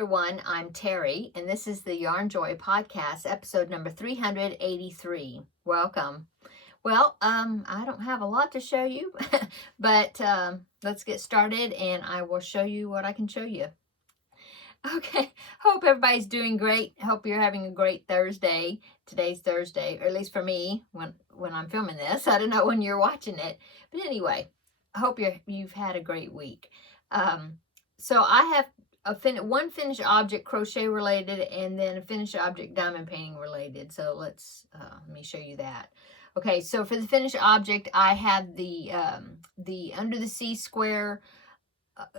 everyone, I'm Terry, and this is the Yarn Joy Podcast, episode number 383. Welcome. Well, I don't have a lot to show you, but let's get started, and I will show you what I can show you. Okay, hope everybody's doing great. Hope you're having a great Thursday. Today's Thursday, or at least for me, when I'm filming this. I don't know when you're watching it, but anyway, I hope you've had a great week. So I have one finished object crochet related, and then a finished object diamond painting related. So let me show you that. Okay, so for the finished object, I have the Under the Sea square.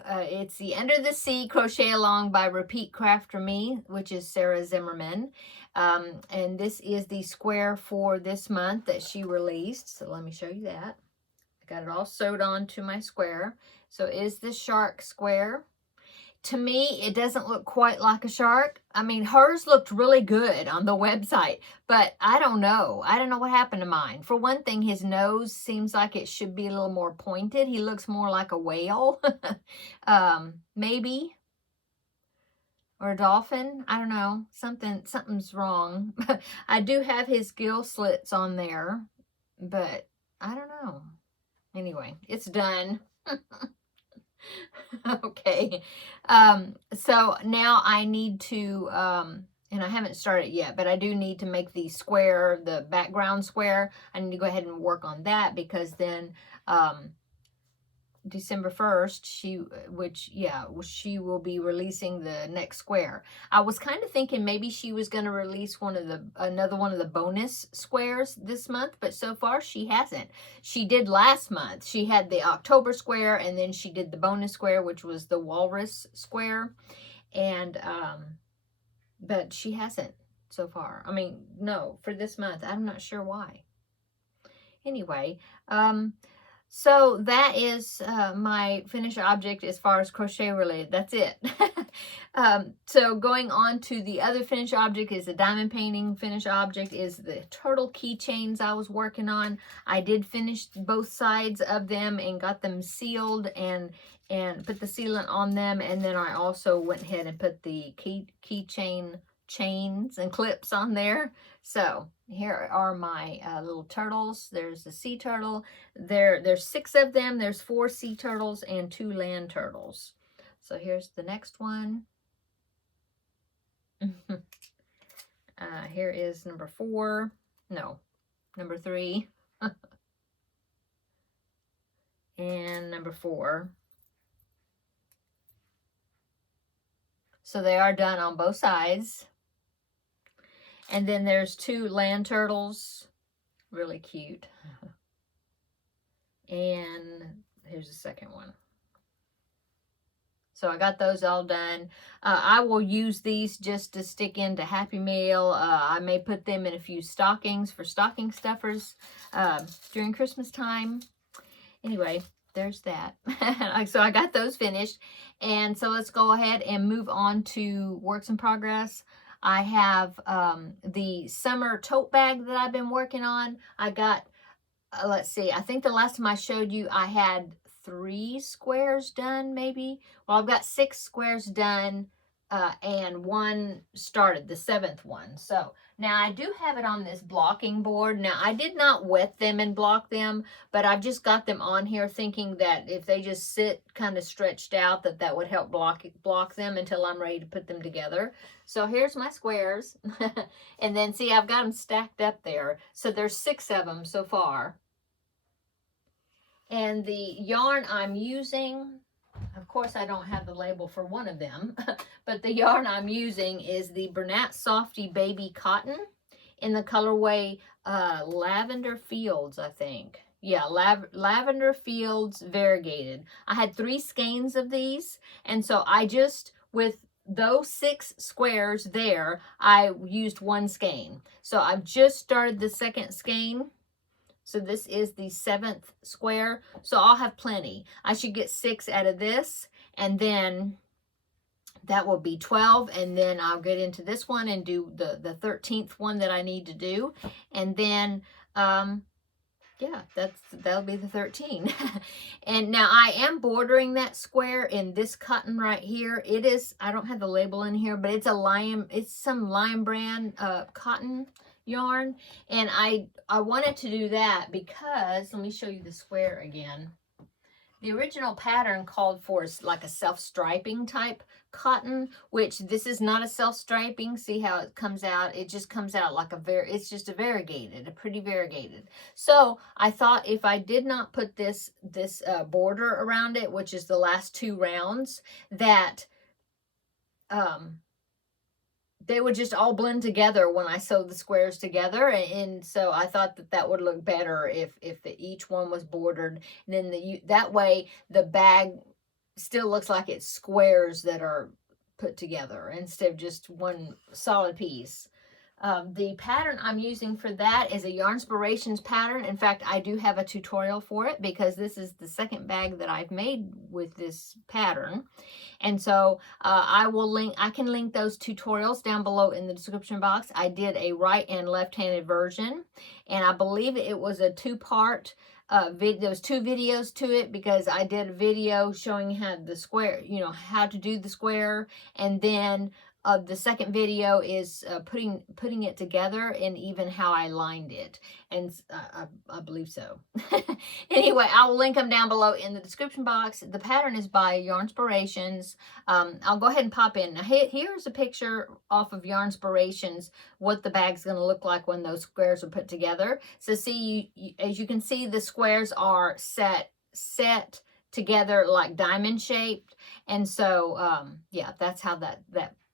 It's the Under the Sea Crochet Along by Repeat Craft for Me, which is Sarah Zimmerman. And this is the square for this month that she released. So let me show you that. I got it all sewed on to my square. So it is the shark square. To me, it doesn't look quite like a shark. I mean, hers looked really good on the website, but I don't know. I don't know what happened to mine. For one thing, his nose seems like it should be a little more pointed. He looks more like a whale, maybe, or a dolphin. I don't know. Something's wrong. I do have his gill slits on there, but I don't know. Anyway, it's done. Okay, so now I need to, and I haven't started yet, but I do need to make the square, the background square. I need to go ahead and work on that, because then December 1st, she will be releasing the next square. I was kind of thinking maybe she was going to release another one of the bonus squares this month, but so far she hasn't. She did last month. She had the October square, and then she did the bonus square, which was the walrus square, and but she hasn't so far. I mean, no, for this month. I'm not sure why. Anyway, so that is my finished object as far as crochet related. That's it. So going on to the other finished object is the diamond painting finished object, is the turtle keychains I was working on. I did finish both sides of them and got them sealed and put the sealant on them. And then I also went ahead and put the keychain chains and clips on there. So here are my little turtles. There's the sea turtle. There's 6 of them. There's 4 sea turtles and 2 land turtles. So here's the next one. Here is number 4. No, number 3. And number 4. So they are done on both sides. And then there's 2 land turtles, really cute. And here's the second one. So I got those all done. I will use these just to stick into Happy Meal. I may put them in a few stockings for stocking stuffers during Christmas time. Anyway, there's that. So I got those finished. And so let's go ahead and move on to works in progress. I have the summer tote bag that I've been working on. I got, let's see, I think the last time I showed you, I had 3 squares done, maybe. Well, I've got 6 squares done, and 1 started, the 7th one. So now I do have it on this blocking board. Now I did not wet them and block them, but I've just got them on here thinking that if they just sit kind of stretched out, that would help block them until I'm ready to put them together. So here's my squares. And then see, I've got them stacked up there. So there's 6 of them so far. And the yarn I'm using, of course, I don't have the label for one of them, but the yarn I'm using is the Bernat Softy Baby Cotton in the colorway Lavender Fields, I think. Yeah, Lavender Fields Variegated. I had 3 skeins of these, and so I just, with those 6 squares there, I used 1 skein. So I've just started the 2nd skein. So this is the 7th square. So I'll have plenty. I should get 6 out of this, and then that will be 12. And then I'll get into this one and do the 13th one that I need to do. And then yeah, that'll be the 13. And now I am bordering that square in this cotton right here. It is, I don't have the label in here, but it's some Lion brand cotton yarn. And I wanted to do that because, let me show you the square again. The original pattern called for like a self-striping type cotton, which this is not a self-striping. See how it comes out? It just comes out like it's just a pretty variegated. So I thought if I did not put this border around it, which is the last 2 rounds, that they would just all blend together when I sew the squares together. And so I thought that would look better if each one was bordered. And then that way the bag still looks like it's squares that are put together instead of just one solid piece. The pattern I'm using for that is a Yarnspirations pattern. In fact, I do have a tutorial for it because this is the second bag that I've made with this pattern. And so I can link those tutorials down below in the description box. I did a right and left-handed version, and I believe it was a 2-part there was 2 videos to it because I did a video showing how the square, how to do the square, and then the second video is putting it together and even how I lined it, and I believe so. Anyway, I will link them down below in the description box. The pattern is by Yarnspirations. I'll go ahead and pop in. Now, here's a picture off of Yarnspirations, what the bag's going to look like when those squares are put together. So see, as you can see, the squares are set together like diamond shaped, and so yeah, that's how that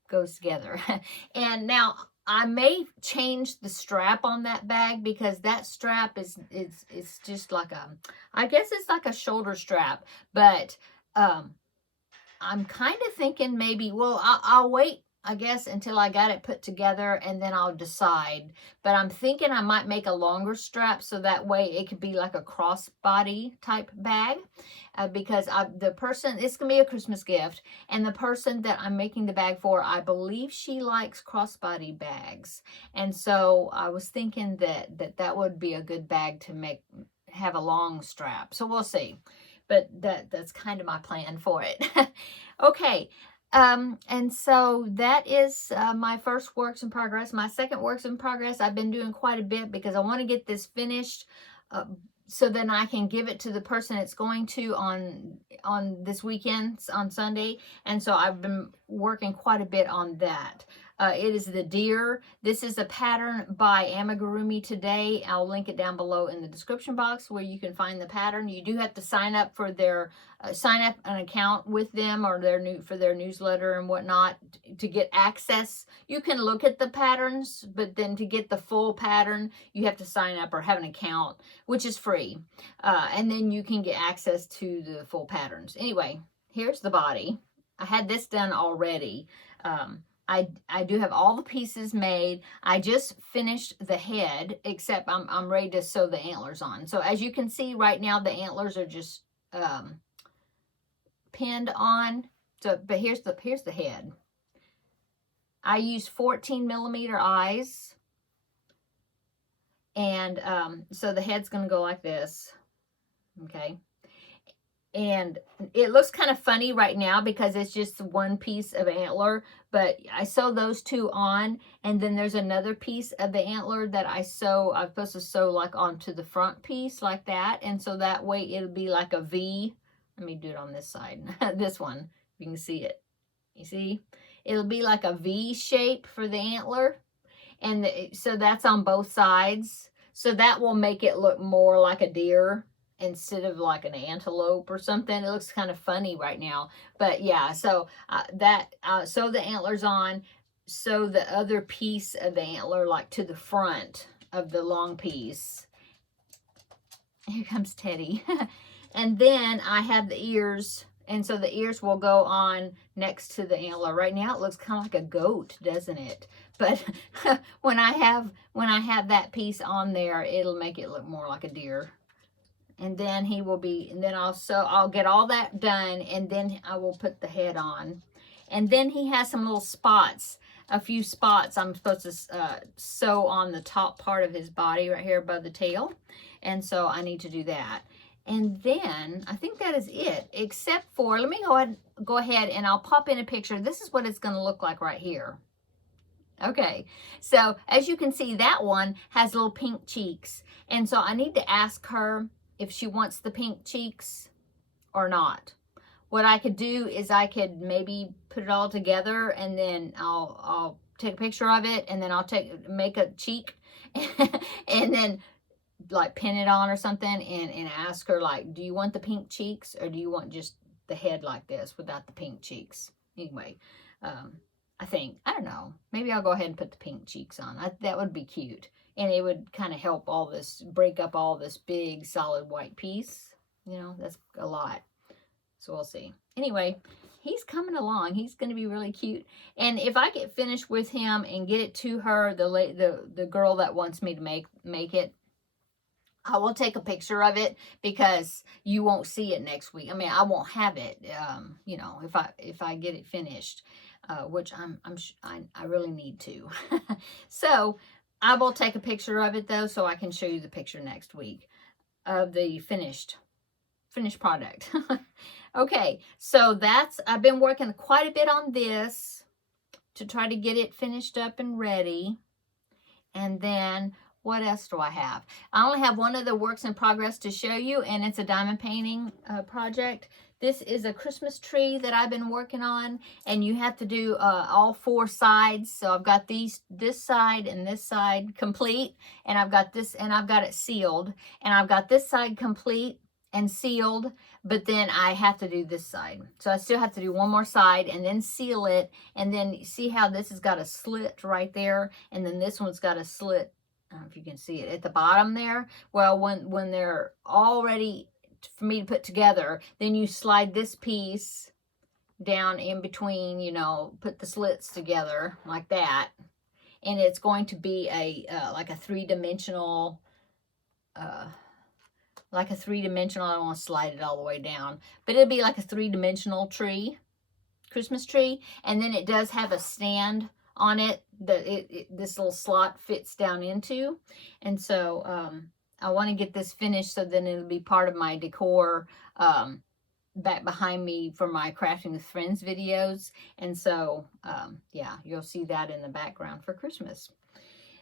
goes together. And now I may change the strap on that bag because that strap is just like I guess it's like a shoulder strap, but I'm kind of thinking maybe, well, I'll wait, I guess, until I got it put together and then I'll decide. But I'm thinking I might make a longer strap so that way it could be like a crossbody type bag. Because it's going to be a Christmas gift, and the person that I'm making the bag for, I believe she likes crossbody bags. And so I was thinking that would be a good bag to have a long strap. So we'll see. But that's kind of my plan for it. Okay. And so that is my first works in progress. My second works in progress, I've been doing quite a bit because I want to get this finished so then I can give it to the person it's going to on this weekend, on Sunday. And so I've been working quite a bit on that. It is the deer. This is a pattern by Amigurumi Today. I'll link it down below in the description box where you can find the pattern. You do have to sign up for sign up an account with them or for their newsletter and whatnot to get access. You can look at the patterns, but then to get the full pattern, you have to sign up or have an account, which is free. And then you can get access to the full patterns. Anyway, here's the body. I had this done already. I do have all the pieces made. I just finished the head, except I'm ready to sew the antlers on. So as you can see right now, the antlers are just pinned on. So, but here's the head. I use 14mm eyes, and so the head's going to go like this. Okay. And it looks kind of funny right now because it's just one piece of antler, but I sew those 2 on, and then there's another piece of the antler that I'm supposed to sew like onto the front piece like that, and so that way it'll be like a V. Let me do it on this side. This one, you can see it. You see? It'll be like a V shape for the antler, and so that's on both sides. So that will make it look more like a deer instead of like an antelope or something. It looks kind of funny right now, but yeah, so sew the antlers on, sew the other piece of the antler like to the front of the long piece. Here comes Teddy. And then I have the ears, and so the ears will go on next to the antler. Right now it looks kind of like a goat, doesn't it? But when I have that piece on there, it'll make it look more like a deer. And then I'll get all that done, and then I will put the head on. And then he has some little spots a few spots I'm supposed to sew on the top part of his body right here above the tail. And so I need to do that. And then I think that is it, except for, let me go ahead and I'll pop in a picture. This is what it's going to look like right here. Okay, so as you can see, that one has little pink cheeks. And so I need to ask her if she wants the pink cheeks or not. What I could do is I could maybe put it all together, and then I'll take a picture of it, and then I'll make a cheek and then like pin it on or something, and ask her, like, do you want the pink cheeks, or do you want just the head like this without the pink cheeks? Anyway, I think, I don't know, maybe I'll go ahead and put the pink cheeks on. That would be cute. And it would kind of help all this, break up all this big solid white piece. You know, that's a lot. So we'll see. Anyway, he's coming along. He's going to be really cute. And if I get finished with him and get it to her, the girl that wants me to make it, I will take a picture of it, because you won't see it next week. I mean, I won't have it, you know, if I get it finished. Which I really need to. So I will take a picture of it though, so I can show you the picture next week of the finished product. Okay, so I've been working quite a bit on this to try to get it finished up and ready. And then what else do I have? I only have one other works in progress to show you, and it's a diamond painting project. This is a Christmas tree that I've been working on, and you have to do all 4 sides. So I've got this side and this side complete, and I've got this, and I've got it sealed, and I've got this side complete and sealed, but then I have to do this side. So I still have to do one more side and then seal it, and then see how this has got a slit right there, and then this one's got a slit, I don't know if you can see it, at the bottom there. Well, when they're all ready for me to put together, then you slide this piece down in between, you know, put the slits together like that, and it's going to be like a three-dimensional, I don't want to slide it all the way down, but it'll be like a three-dimensional tree, Christmas tree. And then it does have a stand on it that this little slot fits down into. And so I want to get this finished, so then it'll be part of my decor back behind me for my Crafting with Friends videos. And so yeah, you'll see that in the background for Christmas.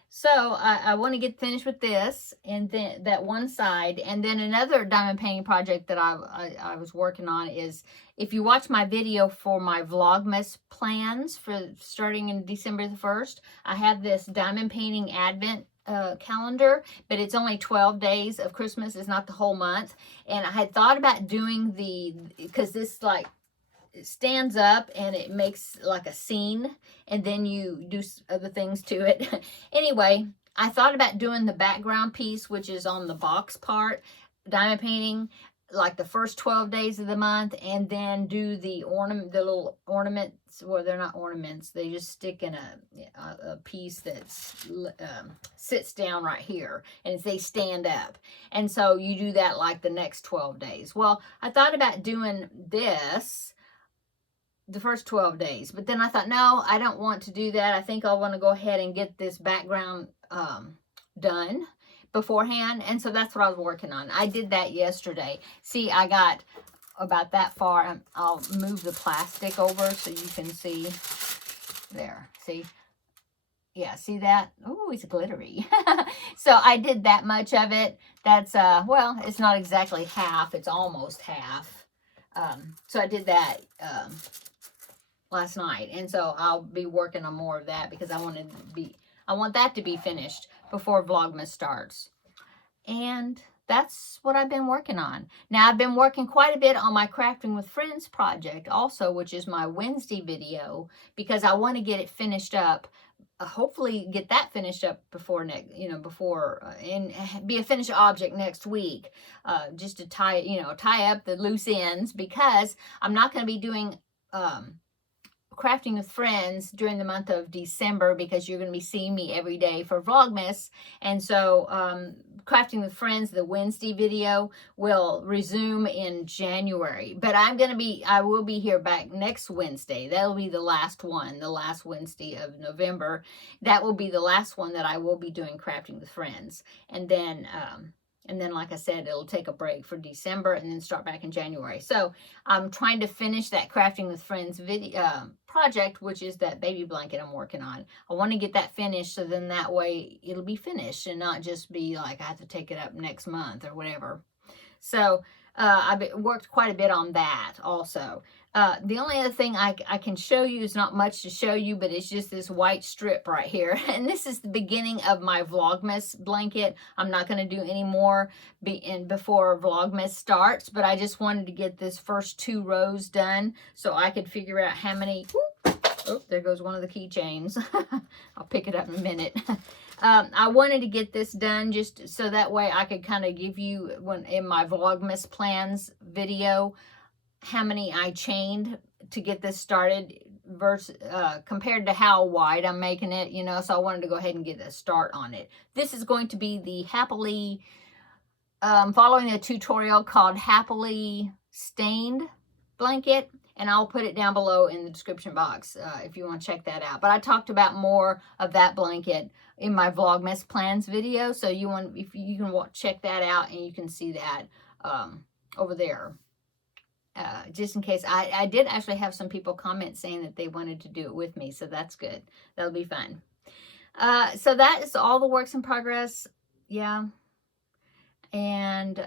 So I want to get finished with this, and then that one side. And then another diamond painting project that I was working on is, if you watch my video for my Vlogmas plans for starting in December the 1st, I have this diamond painting advent calendar, but it's only 12 days of Christmas. It's not the whole month. And I had thought about doing because this like, it stands up and it makes like a scene, and then you do other things to it. Anyway, I thought about doing the background piece, which is on the box part, diamond painting, like the first 12 days of the month, and then do the little ornaments. Well, they're not ornaments. They just stick in a piece that sits down right here, and they stand up. And so you do that like the next 12 days. Well, I thought about doing this the first 12 days, but then I thought, no, I don't want to do that. I think I want to go ahead and get this background done beforehand. And so that's what I was working on. I did that yesterday. See, I got about that far. I'll move the plastic over so you can see there. See? Yeah, see that? Oh, it's glittery. So I did that much of it. That's, well, it's not exactly half. It's almost half. So I did that last night, and so I'll be working on more of that, because I want that to be finished before Vlogmas starts. And that's what I've been working on. Now, I've been working quite a bit on my Crafting with Friends project also, which is my Wednesday video, because I want to get it finished up. Hopefully get that finished up before and be a finished object next week, just to tie up the loose ends, because I'm not going to be doing Crafting with Friends during the month of December, because you're going to be seeing me every day for Vlogmas. And so Crafting with Friends, the Wednesday video, will resume in January. But I will be here back next Wednesday. That'll be the last one, the last Wednesday of November. That will be the last one that I will be doing Crafting with Friends. And then, like I said, it'll take a break for December and then start back in January. So I'm trying to finish that Crafting with Friends video project, which is that baby blanket I'm working on. I want to get that finished, so then that way it'll be finished and not just be like I have to take it up next month or whatever. So I've worked quite a bit on that also. The only other thing I can show you is not much to show you, but it's just this white strip right here. And this is the beginning of my Vlogmas blanket. I'm not going to do any more before Vlogmas starts, but I just wanted to get this first 2 rows done so I could figure out how many. Oh, there goes one of the keychains. I'll pick it up in a minute. I wanted to get this done just so that way I could kind of give you, in my Vlogmas plans video, how many I chained to get this started versus compared to how wide I'm making it, you know. So I wanted to go ahead and get a start on it. This is going to be the Happily, following a tutorial called Happily Stained blanket. And I'll put it down below in the description box if you want to check that out. But I talked about more of that blanket in my Vlogmas plans video. So you can check that out, and you can see that over there. Just in case. I did actually have some people comment saying that they wanted to do it with me. So that's good. That'll be fun. So that is all the works in progress. Yeah. And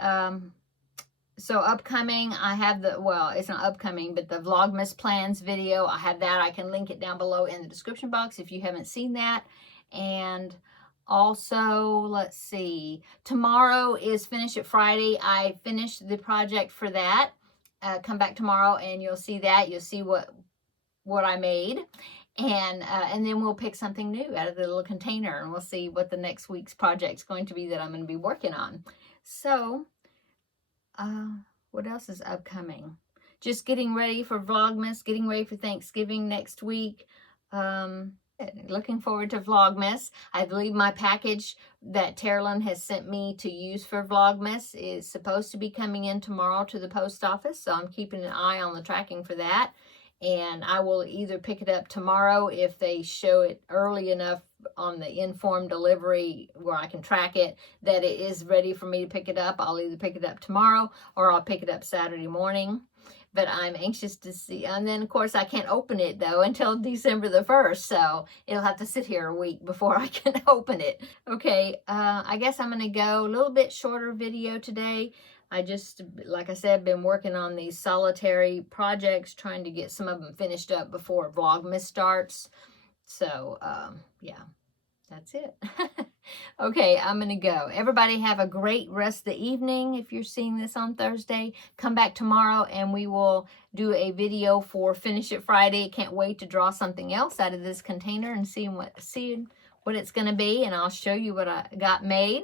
so upcoming, I have it's not upcoming, but the Vlogmas plans video, I have that. I can link it down below in the description box if you haven't seen that. And also, let's see, tomorrow is Finish It Friday. I finished the project for that. Come back tomorrow and you'll see that. You'll see what I made. And then we'll pick something new out of the little container, and we'll see what the next week's project's going to be that I'm going to be working on. So, what else is upcoming? Just getting ready for Vlogmas, getting ready for Thanksgiving next week. Looking forward to Vlogmas. I believe my package that Terri has sent me to use for Vlogmas is supposed to be coming in tomorrow to the post office. So I'm keeping an eye on the tracking for that. And I will either pick it up tomorrow if they show it early enough on the informed delivery where I can track it that it is ready for me to pick it up. I'll either pick it up tomorrow or I'll pick it up Saturday morning. But I'm anxious to see. And then, of course, I can't open it, though, until December the 1st. So it'll have to sit here a week before I can open it. Okay, I guess I'm going to go a little bit shorter video today. I just, like I said, been working on these solitary projects, trying to get some of them finished up before Vlogmas starts. So, yeah, that's it. Okay, I'm going to go. Everybody have a great rest of the evening. If you're seeing this on Thursday, come back tomorrow and we will do a video for Finish It Friday. Can't wait to draw something else out of this container and see what it's going to be. And I'll show you what I got made.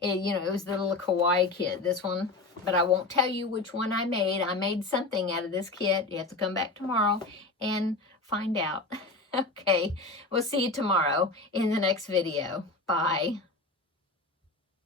It was the little kawaii kit, this one. But I won't tell you which one I made. I made something out of this kit. You have to come back tomorrow and find out. Okay, we'll see you tomorrow in the next video. Bye.